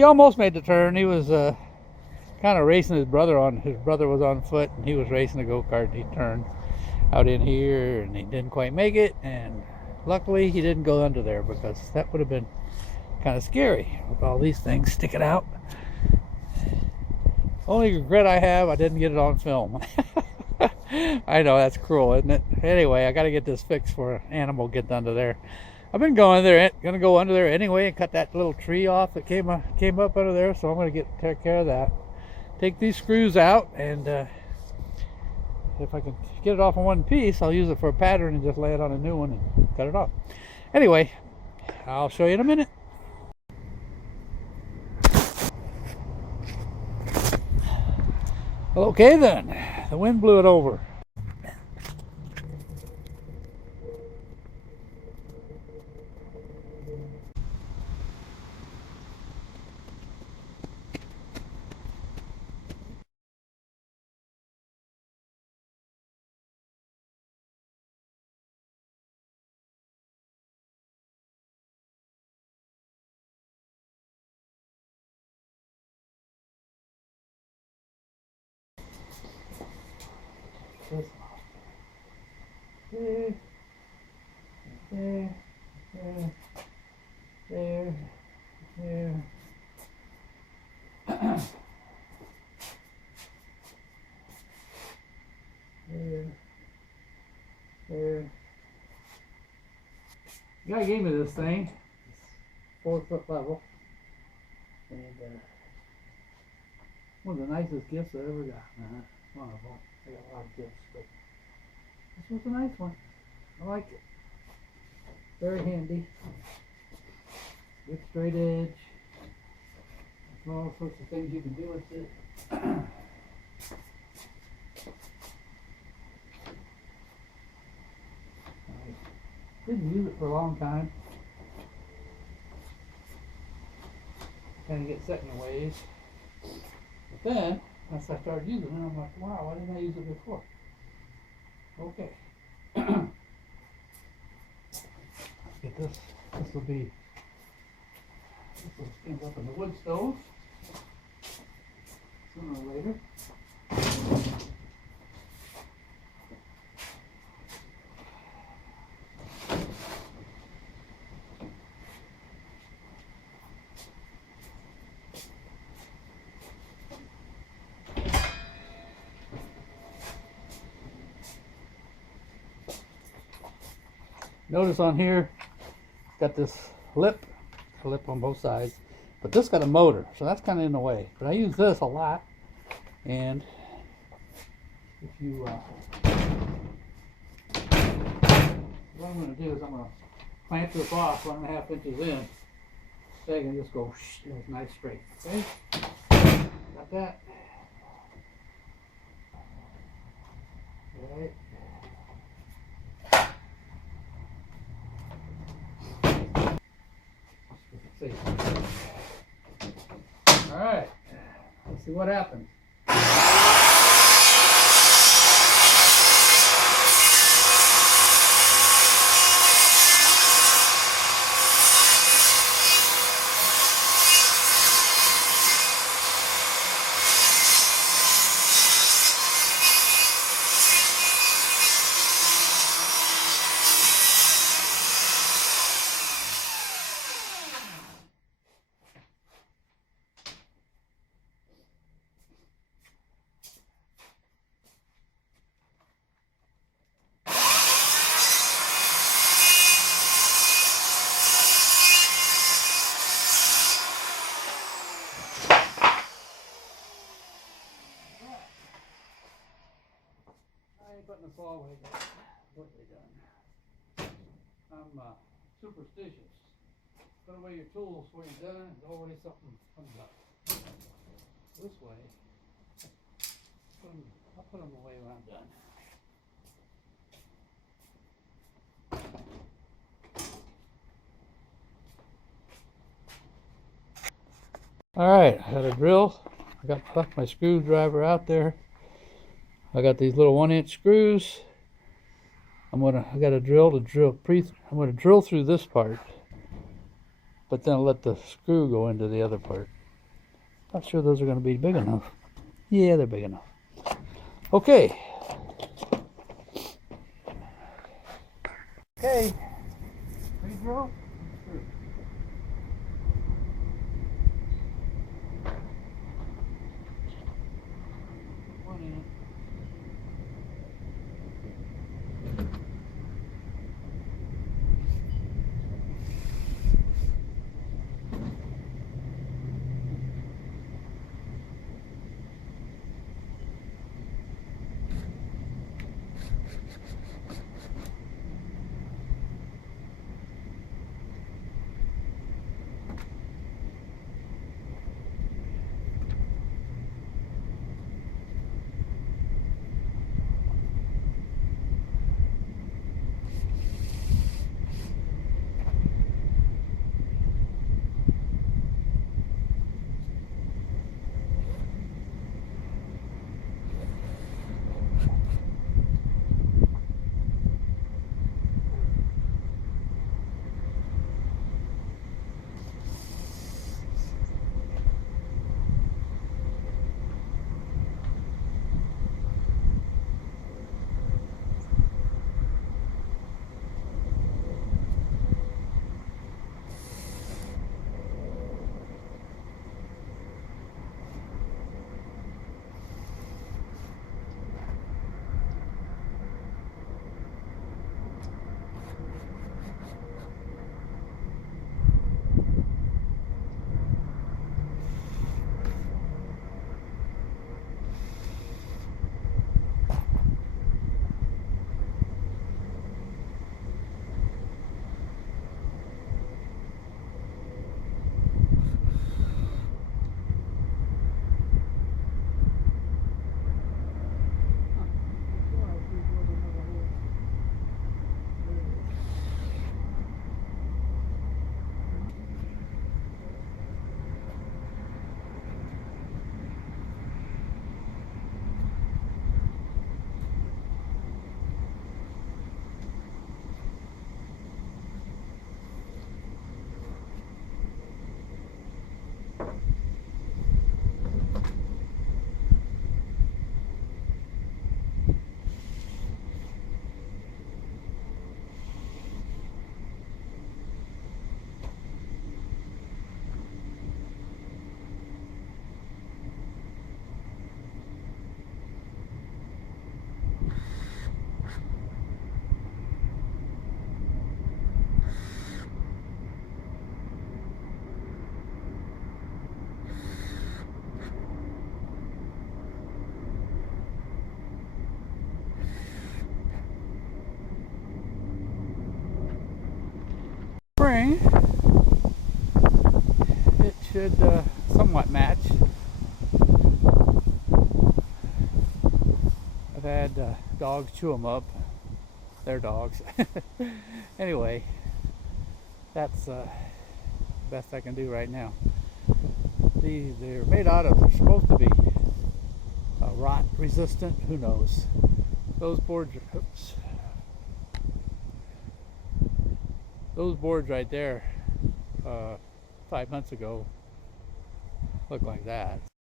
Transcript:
He almost made the turn. He was kind of racing his brother on. His brother was on foot, and he was racing the go-kart. He turned out in here, and he didn't quite make it. And luckily, he didn't go under there, because that would have been kind of scary with all these things sticking out. Only regret I have, I didn't get it on film. I know, that's cruel, isn't it? Anyway, I got to get this fixed for an animal getting under there. I've been going there, gonna go under there anyway and cut that little tree off that came up under there. So I'm gonna take care of that. Take these screws out, and if I can get it off in one piece, I'll use it for a pattern and just lay it on a new one and cut it off. Anyway, I'll show you in a minute. Okay then, the wind blew it over. There, there, there, there, there. There. The guy gave me this thing. It's 4-foot level. And one of the nicest gifts I ever got. One of them. I got a lot of gifts, but this was a nice one. I like it. Very handy. Good straight edge. There's all sorts of things you can do with it. I didn't use it for a long time. Kind of get set in your ways. But then, once I started using it, I'm like, wow, why didn't I use it before? Okay. Get this. This will stand up in the wood stove sooner or later. Notice on here, got this lip on both sides, but this got a motor, so that's kind of in the way. But I use this a lot, and if you, what I'm going to do is I'm going to clamp this off 1.5 inches in, so I can just go, it's nice straight. Okay, got that. All right. Alright, let's see what happens. Putting this all away, completely done. I'm superstitious. Put away your tools before you're done. There's always something comes up. This way, I'll put them away when I'm done. Alright, I got a drill. I left my screwdriver out there. I got these little 1-inch screws. I got a drill. I'm gonna drill through this part, but then I'll let the screw go into the other part. Not sure those are going to be big enough. Yeah, they're big enough. Okay. Okay. Ready to go? One in. Spring, it should somewhat match. I've had dogs chew them up. They're dogs. Anyway, that's the best I can do right now. They're made out of, they're supposed to be rot resistant. Who knows? Those boards are, oops. Those boards right there 5 months ago look like that.